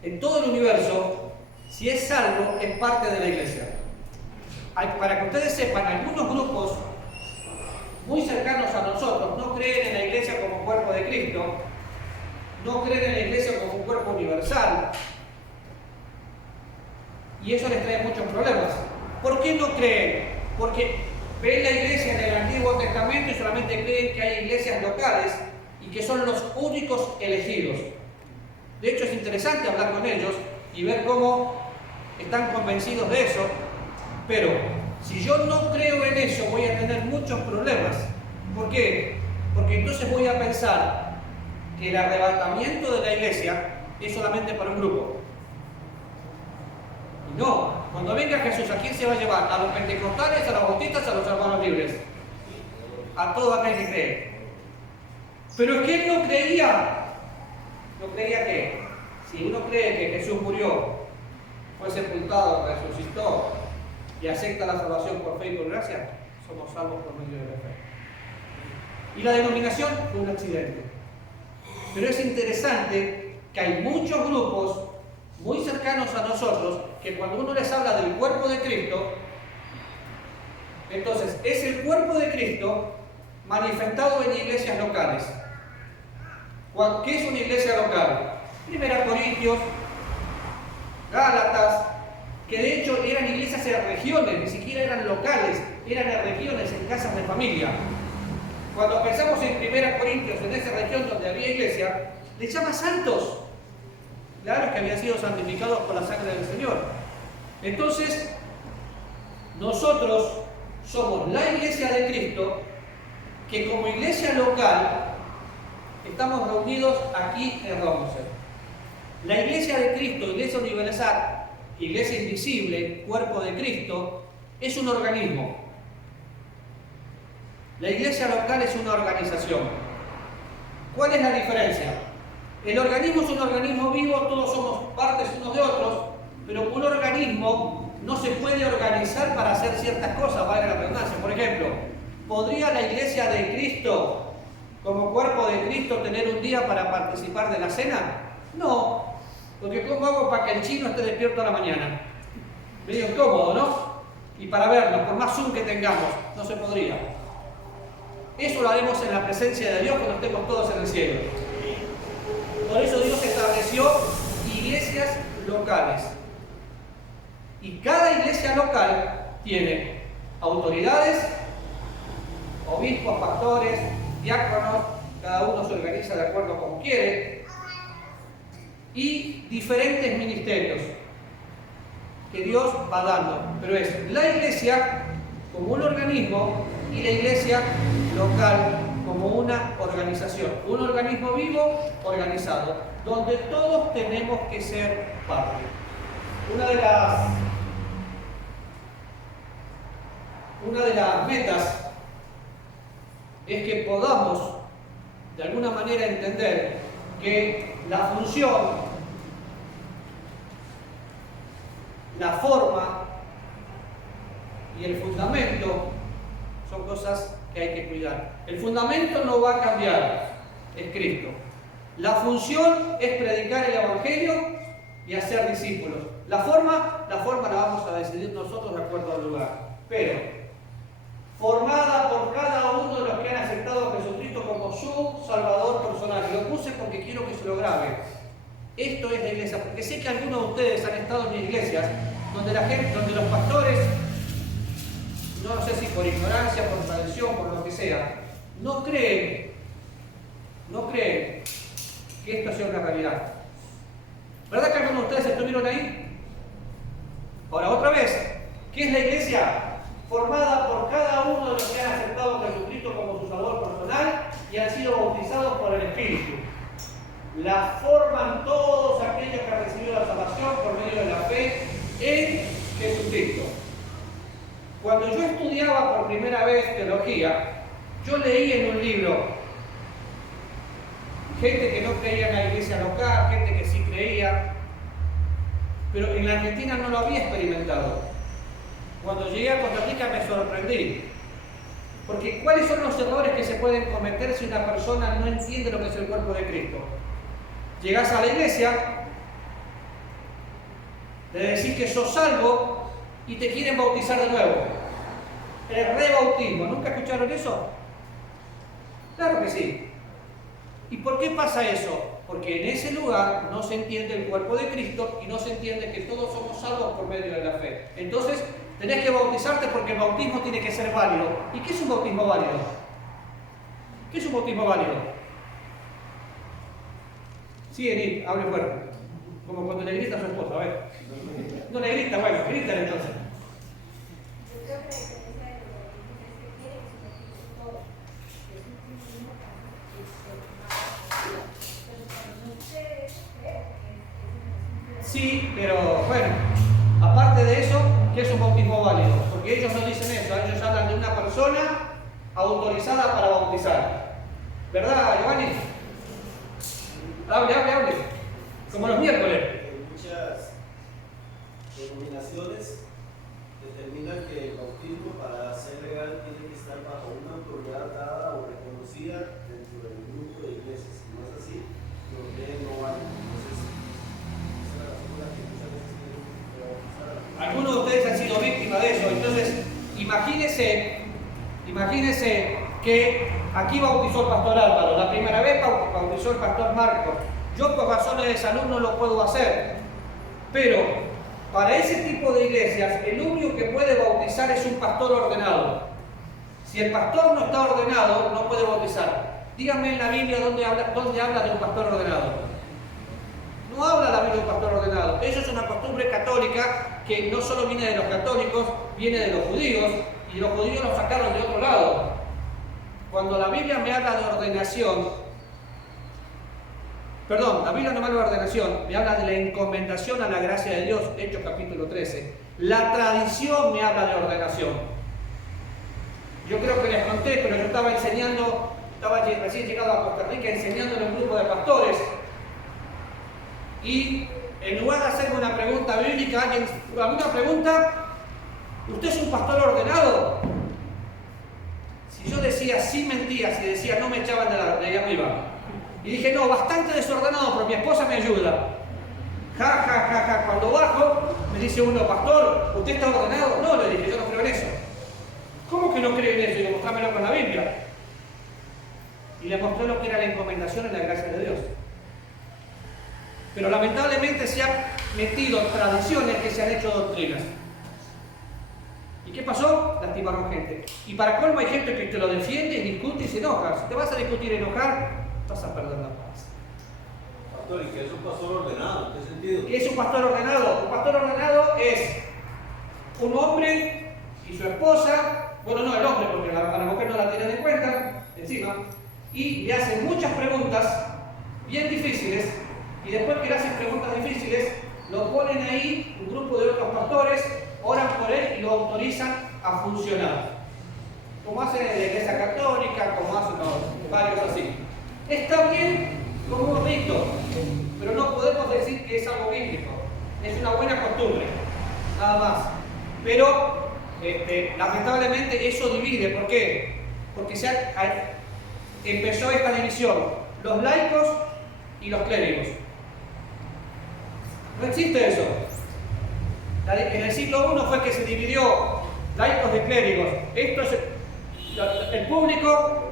En todo el universo, si es salvo, es parte de la iglesia. Para que ustedes sepan, algunos grupos muy cercanos a nosotros no creen en la iglesia como cuerpo de Cristo, no creen en la iglesia como un cuerpo universal, y eso les trae muchos problemas. ¿Por qué no creen? Porque ven la iglesia en el Antiguo Testamento y solamente creen que hay iglesias locales y que son los únicos elegidos. De hecho, es interesante hablar con ellos y ver cómo están convencidos de eso, pero si yo no creo en eso, voy a tener muchos problemas. ¿Por qué? Porque entonces voy a pensar que el arrebatamiento de la iglesia es solamente para un grupo. Y no, cuando venga Jesús, ¿a quién se va a llevar? ¿A los pentecostales, a los bautistas, a los hermanos libres? A todo aquel que cree. Pero es que él no creía. ¿No creía qué? Si uno cree que Jesús murió, fue sepultado, resucitó y acepta la salvación por fe y por gracia, somos salvos por medio de la fe. Y la denominación fue un accidente. Pero es interesante que hay muchos grupos muy cercanos a nosotros que cuando uno les habla del cuerpo de Cristo, entonces es el cuerpo de Cristo manifestado en iglesias locales. ¿Qué es una iglesia local? 1 Corintios, Gálatas, que de hecho eran iglesias en regiones, ni siquiera eran locales, eran en regiones, en casas de familia. Cuando pensamos en 1 Corintios, en esa región donde había iglesia, les llama santos. Claro que habían sido santificados por la sangre del Señor. Entonces, nosotros somos la iglesia de Cristo, que como iglesia local estamos reunidos aquí en Romsey. La iglesia de Cristo, iglesia universal, iglesia invisible, cuerpo de Cristo, es un organismo. La iglesia local es una organización. ¿Cuál es la diferencia? El organismo es un organismo vivo, todos somos partes unos de otros, pero un organismo no se puede organizar para hacer ciertas cosas, valga la redundancia. Por ejemplo, ¿podría la iglesia de Cristo, como cuerpo de Cristo, tener un día para participar de la cena? No, porque ¿cómo hago para que el chino esté despierto a la mañana? Medio incómodo, ¿no? Y para vernos, por más Zoom que tengamos, no se podría. Eso lo haremos en la presencia de Dios cuando estemos todos en el cielo. Por eso Dios estableció iglesias locales. Y cada iglesia local tiene autoridades, obispos, pastores, diáconos, cada uno se organiza de acuerdo como quiere, y diferentes ministerios que Dios va dando. Pero es la iglesia como un organismo y la iglesia local como una organización. Un organismo vivo, organizado, donde todos tenemos que ser parte. Una de las metas es que podamos de alguna manera entender que la función, la forma y el fundamento son cosas que hay que cuidar. El fundamento no va a cambiar, es Cristo. La función es predicar el Evangelio y hacer discípulos. La forma la vamos a decidir nosotros de acuerdo al lugar. Pero, formada por cada uno de los que han aceptado a Jesucristo como su Salvador personal. Y lo puse porque quiero que se lo grabe. Esto es la iglesia, porque sé que algunos de ustedes han estado en iglesias donde los pastores, no sé si por ignorancia, por tradición, por lo que sea, no creen que esto sea una realidad. ¿Verdad que algunos de ustedes estuvieron ahí? Ahora, otra vez, ¿qué es la iglesia? Formada por cada uno de los que han aceptado a Jesucristo como su Salvador personal y han sido bautizados por el Espíritu. La forman todos aquellos que han recibido la salvación por medio de la fe en Jesucristo. Cuando yo estudiaba por primera vez teología, yo leí en un libro gente que no creía en la iglesia local, gente que sí creía, pero en la Argentina no lo había experimentado. Cuando llegué a Costa Rica me sorprendí. Porque ¿cuáles son los errores que se pueden cometer si una persona no entiende lo que es el cuerpo de Cristo? Llegás a la iglesia, le decís que sos salvo y te quieren bautizar de nuevo. El rebautismo. ¿Nunca escucharon eso? Claro que sí. ¿Y por qué pasa eso? Porque en ese lugar no se entiende el cuerpo de Cristo y no se entiende que todos somos salvos por medio de la fe. Entonces, tenés que bautizarte porque el bautismo tiene que ser válido. ¿Y qué es un bautismo válido? ¿Qué es un bautismo válido? Sí, Enid, hable fuerte. Como cuando le grita a su esposa, a ver. No le grita, bueno, grítale entonces. Yo creo que la diferencia de los bautismos es que quiere que se bautice todo. Es un mismo caso pero cuando no sucede eso, creo que es Sí, pero bueno, aparte de eso, ¿qué es un bautismo válido? Porque ellos no dicen eso, ellos hablan de una persona autorizada para bautizar. ¿Verdad, Giovanni? Hable. Como los miércoles. Muchas denominaciones determinan que el bautismo para ser legal tiene que estar bajo una autoridad dada o reconocida dentro del grupo de iglesias. Si no es así, los leyes no valen. Entonces, esa es la razón por la que muchas veces tienen que bautizar. Algunos de ustedes han sido víctimas de eso. Entonces, imagínense que aquí bautizó el pastor Álvaro, la primera vez bautizó el pastor Marcos. Yo por razones de salud no lo puedo hacer, pero para ese tipo de iglesias el único que puede bautizar es un pastor ordenado. Si el pastor no está ordenado, no puede bautizar. Díganme en la Biblia dónde habla de un pastor ordenado. No No habla la Biblia de un pastor ordenado. Eso es una costumbre católica que no solo viene de los católicos, viene de los judíos, y los judíos lo sacaron de otro lado. Cuando la Biblia me habla de ordenación, la Biblia no me habla de ordenación, me habla de la encomendación a la gracia de Dios, Hechos capítulo 13. La tradición me habla de ordenación. Yo creo que les conté, pero yo estaba recién llegado a Costa Rica enseñándole a un grupo de pastores, y en lugar de hacerme una pregunta bíblica, alguna pregunta, ¿usted es un pastor ordenado? Si yo decía sí, mentía. Si decía no, me echaban de ahí arriba. Y dije, no, bastante desordenado, pero mi esposa me ayuda. Ja, ja, ja, ja. Cuando bajo, me dice uno, pastor, ¿usted está ordenado? No, le dije, yo no creo en eso. ¿Cómo que no creo en eso? Y le mostrámelo con la Biblia. Y le mostré lo que era la encomendación en la gracia de Dios. Pero lamentablemente se han metido tradiciones que se han hecho doctrinas. ¿Y qué pasó? Lastimaron gente. Y para colmo hay gente que te lo defiende y discute y se enoja. Si te vas a discutir y enojar, vas a perder la paz. Pastor, ¿y qué es un pastor ordenado? ¿En qué sentido? ¿Qué es un pastor ordenado? Un pastor ordenado es un hombre y su esposa, bueno, no el hombre, porque a la mujer no la tienen en cuenta, encima, y le hacen muchas preguntas bien difíciles, y después que le hacen preguntas difíciles, lo ponen ahí, un grupo de otros pastores, oran por él y lo autorizan a funcionar. Como hacen en la Iglesia Católica, como hacen varios así. Está bien como un rito, pero no podemos decir que es algo bíblico. Es una buena costumbre, nada más. Pero lamentablemente eso divide. ¿Por qué? Porque empezó esta división, los laicos y los clérigos. No existe eso. En el siglo I fue que se dividió laicos de clérigos. Esto es el público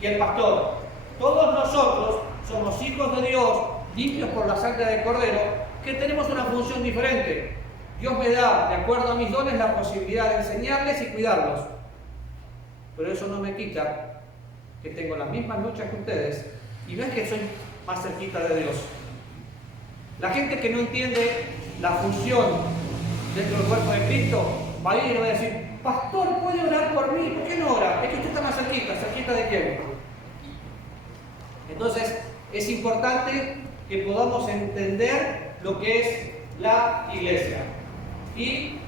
y el pastor. Todos nosotros somos hijos de Dios, limpios por la sangre del Cordero, que tenemos una función diferente. Dios me da, de acuerdo a mis dones, la posibilidad de enseñarles y cuidarlos. Pero eso no me quita que tengo las mismas luchas que ustedes, y no es que soy más cerquita de Dios. La gente que no entiende la función dentro del cuerpo de Cristo va a ir y le va a decir, pastor, ¿puede orar por mí? ¿Por qué no ora? Es que usted está más cerquita. ¿Cerquita de quién? Entonces, es importante que podamos entender lo que es la iglesia. Y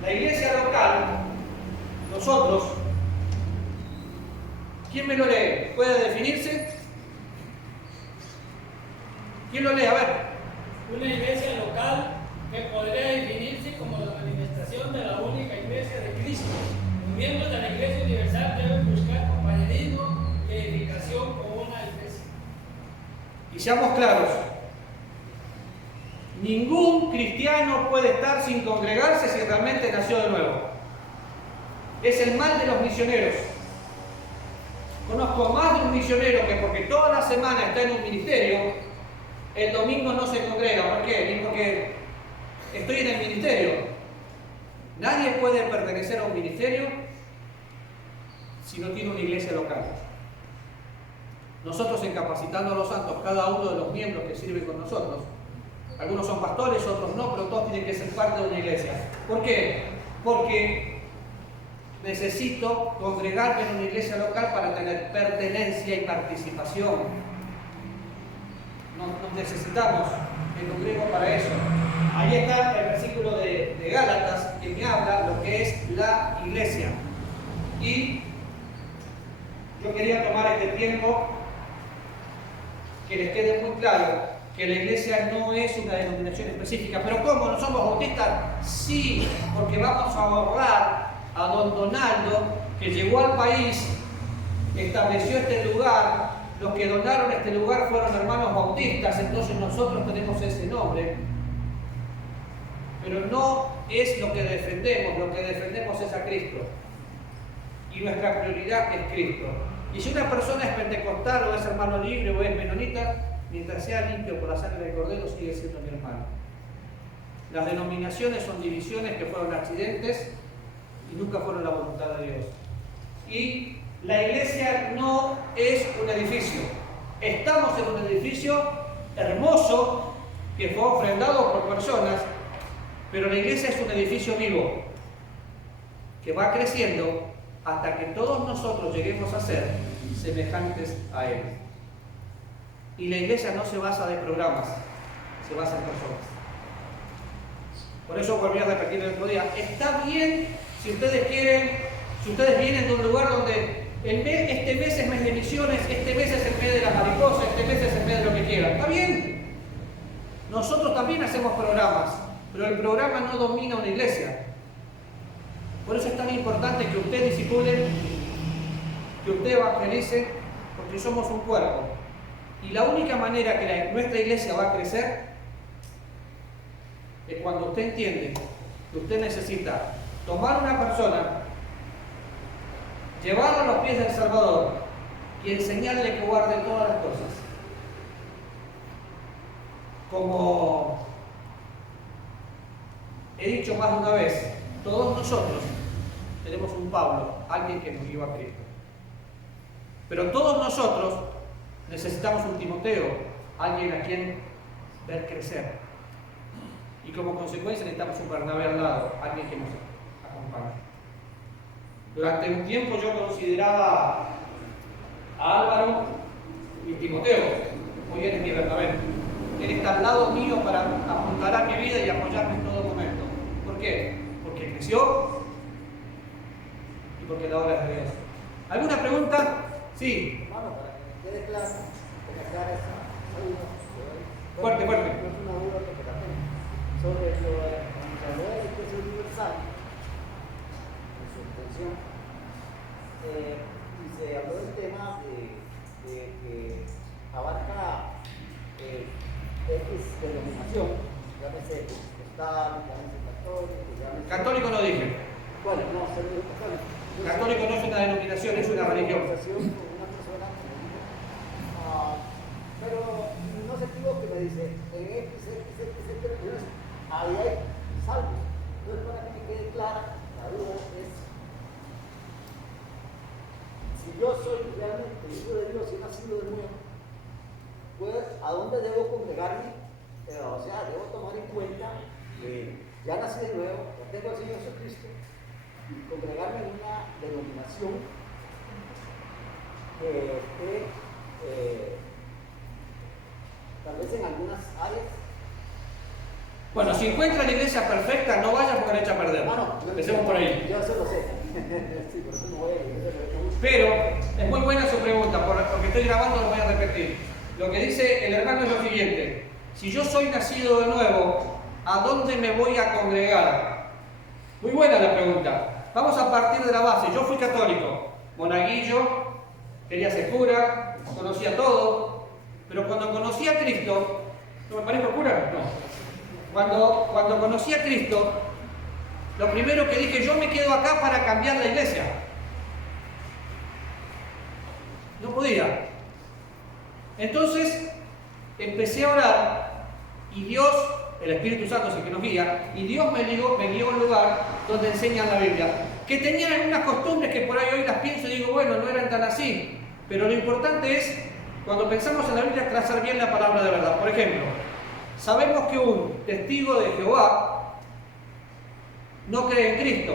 la iglesia local, nosotros, ¿quién me lo lee? ¿Puede definirse? ¿Quién lo lee? A ver. Una iglesia local que podría definirse como la manifestación de la única iglesia de Cristo. Los miembros de la iglesia universal deben buscar compañerismo y edificación con una iglesia. Y seamos claros, ningún cristiano puede estar sin congregarse si realmente nació de nuevo. Es el mal de los misioneros. Conozco más de un misionero que porque toda la semana está en un ministerio, el domingo no se congrega. ¿Por qué? Ni porque estoy en el ministerio. Nadie puede pertenecer a un ministerio si no tiene una iglesia local. Nosotros, en Capacitando a los Santos, cada uno de los miembros que sirve con nosotros, algunos son pastores, otros no, pero todos tienen que ser parte de una iglesia. ¿Por qué? Porque necesito congregarme en una iglesia local para tener pertenencia y participación. Nos necesitamos el congrego para eso. Ahí está el versículo de Gálatas que me habla lo que es la iglesia. Y yo quería tomar este tiempo que les quede muy claro que la iglesia no es una denominación específica. ¿Pero cómo? ¿No somos bautistas? Sí, porque vamos a ahorrar a don Donaldo, que llegó al país, estableció este lugar. Los que donaron este lugar fueron hermanos bautistas, entonces nosotros tenemos ese nombre. Pero no es lo que defendemos es a Cristo. Y nuestra prioridad es Cristo. Y si una persona es pentecostal o es hermano libre o es menonita, mientras sea limpio por la sangre del Cordero, sigue siendo mi hermano. Las denominaciones son divisiones que fueron accidentes y nunca fueron la voluntad de Dios. Y la iglesia no es un edificio. Estamos en un edificio hermoso que fue ofrendado por personas, pero la iglesia es un edificio vivo que va creciendo hasta que todos nosotros lleguemos a ser semejantes a Él. Y la iglesia no se basa de programas, se basa en personas. Por eso volví a repetir el otro día, está bien si ustedes quieren, si ustedes vienen de un lugar donde este mes es mes de misiones, este mes es el mes de las mariposas, este mes es el mes de lo que quieran. Está bien. Nosotros también hacemos programas, pero el programa no domina una iglesia. Por eso es tan importante que usted discipule, que usted evangelice, porque somos un cuerpo. Y la única manera que nuestra iglesia va a crecer es cuando usted entiende que usted necesita tomar una persona, llevarla a los pies del Salvador y enseñarle que guarde todas las cosas. Como he dicho más de una vez, todos nosotros tenemos un Pablo, alguien que nos guió a Cristo. Pero todos nosotros necesitamos un Timoteo, alguien a quien ver crecer. Y como consecuencia necesitamos un Bernabé al lado, alguien que nos acompañe. Durante un tiempo yo consideraba a Álvaro mi Timoteo, hoy él es mi Bernabé. Él está al lado mío para apuntalar mi vida y apoyarme en todo momento. ¿Por qué? Porque creció y porque la obra es de Dios. ¿Alguna pregunta? Sí. Hermano, para que me quede claro, porque acá es Fuerte, fuerte. Es una duda que también sobre lo de la Iglesia Universal, en su intención, y se habló del tema de que abarca X denominación, llámese Protestante, llámese Católico, llámese... Católico no dije. Bueno, no, se lo dijo Católico. Católico no es una denominación, es una religión. Pero no se equivoque, me dice, en X, ahí hay salvos. Entonces, para que me quede clara, la duda es, si yo soy realmente hijo de Dios y he nacido de nuevo, pues, ¿a dónde debo congregarme? O sea, debo tomar en cuenta que ya nací de nuevo, ya tengo al Señor Jesucristo, y congregarme en una denominación que esté tal vez en algunas áreas. Bueno, si encuentra la iglesia perfecta, no vaya porque la echa a perder. Empecemos por ahí. Yo se lo sé. Sí, por eso no voy a ir. Pero es muy buena su pregunta, porque estoy grabando, lo voy a repetir. Lo que dice el hermano es lo siguiente: si yo soy nacido de nuevo, ¿a dónde me voy a congregar? Muy buena la pregunta. Vamos a partir de la base. Yo fui católico, monaguillo, quería ser cura, conocía todo, pero cuando conocí a Cristo, ¿no me parezco cura? No. Cuando conocí a Cristo, lo primero que dije, yo me quedo acá para cambiar la iglesia. No podía. Entonces empecé a orar y Dios, el Espíritu Santo es el que nos guía, y Dios me guió a un lugar donde enseñan la Biblia, que tenían algunas costumbres que por ahí hoy las pienso y digo, bueno, no eran tan así, pero lo importante es, cuando pensamos en la Biblia, trazar bien la palabra de verdad. Por ejemplo, sabemos que un testigo de Jehová no cree en Cristo,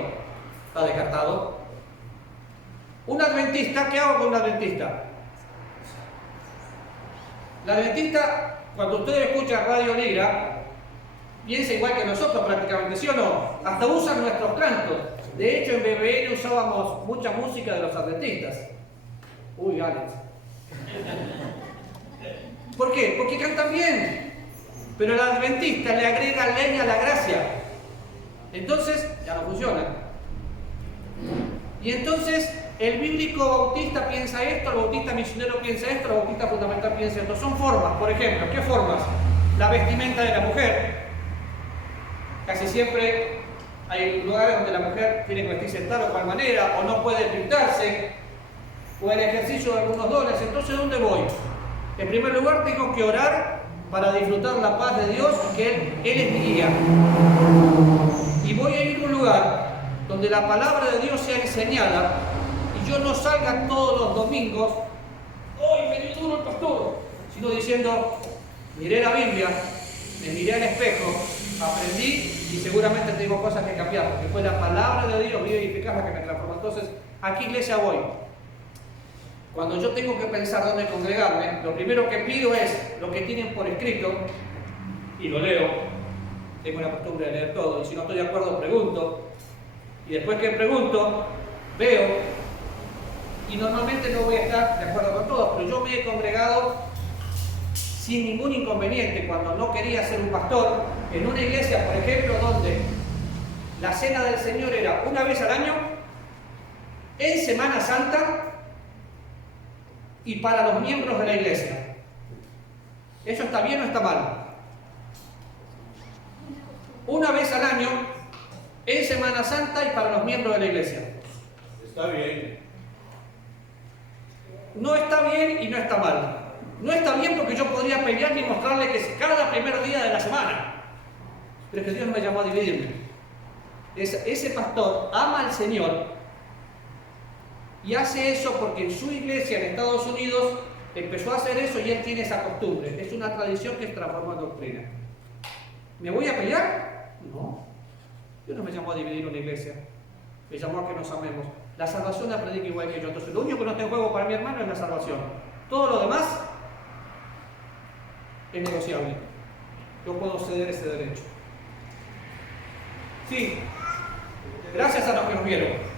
está descartado. Un adventista, ¿qué hago con un adventista? La adventista, cuando ustedes escuchan Radio Ligra, piensa igual que nosotros prácticamente, ¿sí o no? Hasta usan nuestros cantos. De hecho, en BBN usábamos mucha música de los adventistas. Uy, Alex. ¿Por qué? Porque cantan bien. Pero el adventista le agrega leña a la gracia. Entonces, ya no funciona. Y entonces, el bíblico bautista piensa esto, el bautista misionero piensa esto, el bautista fundamental piensa esto. Son formas, por ejemplo. ¿Qué formas? La vestimenta de la mujer. Casi siempre hay lugares donde la mujer tiene que vestirse de tal o cual manera, o no puede pintarse, o el ejercicio de algunos dones. Entonces, ¿dónde voy? En primer lugar, tengo que orar para disfrutar la paz de Dios, que Él es mi guía. Y voy a ir a un lugar donde la palabra de Dios sea enseñada y yo no salga todos los domingos, ¡ay, me dio duro el pastor!, sino diciendo, miré la Biblia, me miré al espejo, aprendí y seguramente tengo cosas que cambiar, porque fue la palabra de Dios viva y eficaz la que me transformó. Entonces, ¿a qué iglesia voy? Cuando yo tengo que pensar dónde congregarme, lo primero que pido es lo que tienen por escrito y lo leo. Tengo la costumbre de leer todo y si no estoy de acuerdo pregunto. Y después que pregunto, veo. Y normalmente no voy a estar de acuerdo con todos, pero yo me he congregado sin ningún inconveniente cuando no quería ser un pastor en una iglesia, por ejemplo, donde la cena del Señor era una vez al año, en Semana Santa, y para los miembros de la iglesia. ¿Eso está bien o está mal? Una vez al año, en Semana Santa y para los miembros de la iglesia. Está bien. No está bien y no está mal. No está bien porque yo podría pelear y mostrarle que es cada primer día de la semana. Pero es que Dios no me llamó a dividirme. Ese pastor ama al Señor y hace eso porque en su iglesia en Estados Unidos empezó a hacer eso y él tiene esa costumbre. Es una tradición que se transforma en doctrina. ¿Me voy a pelear? No. Dios no me llamó a dividir una iglesia. Me llamó a que nos amemos. La salvación la predica igual que yo. Entonces, lo único que no está en juego para mi hermano es la salvación. Todo lo demás es negociable. Yo puedo ceder ese derecho. Sí. Gracias a los que nos vieron.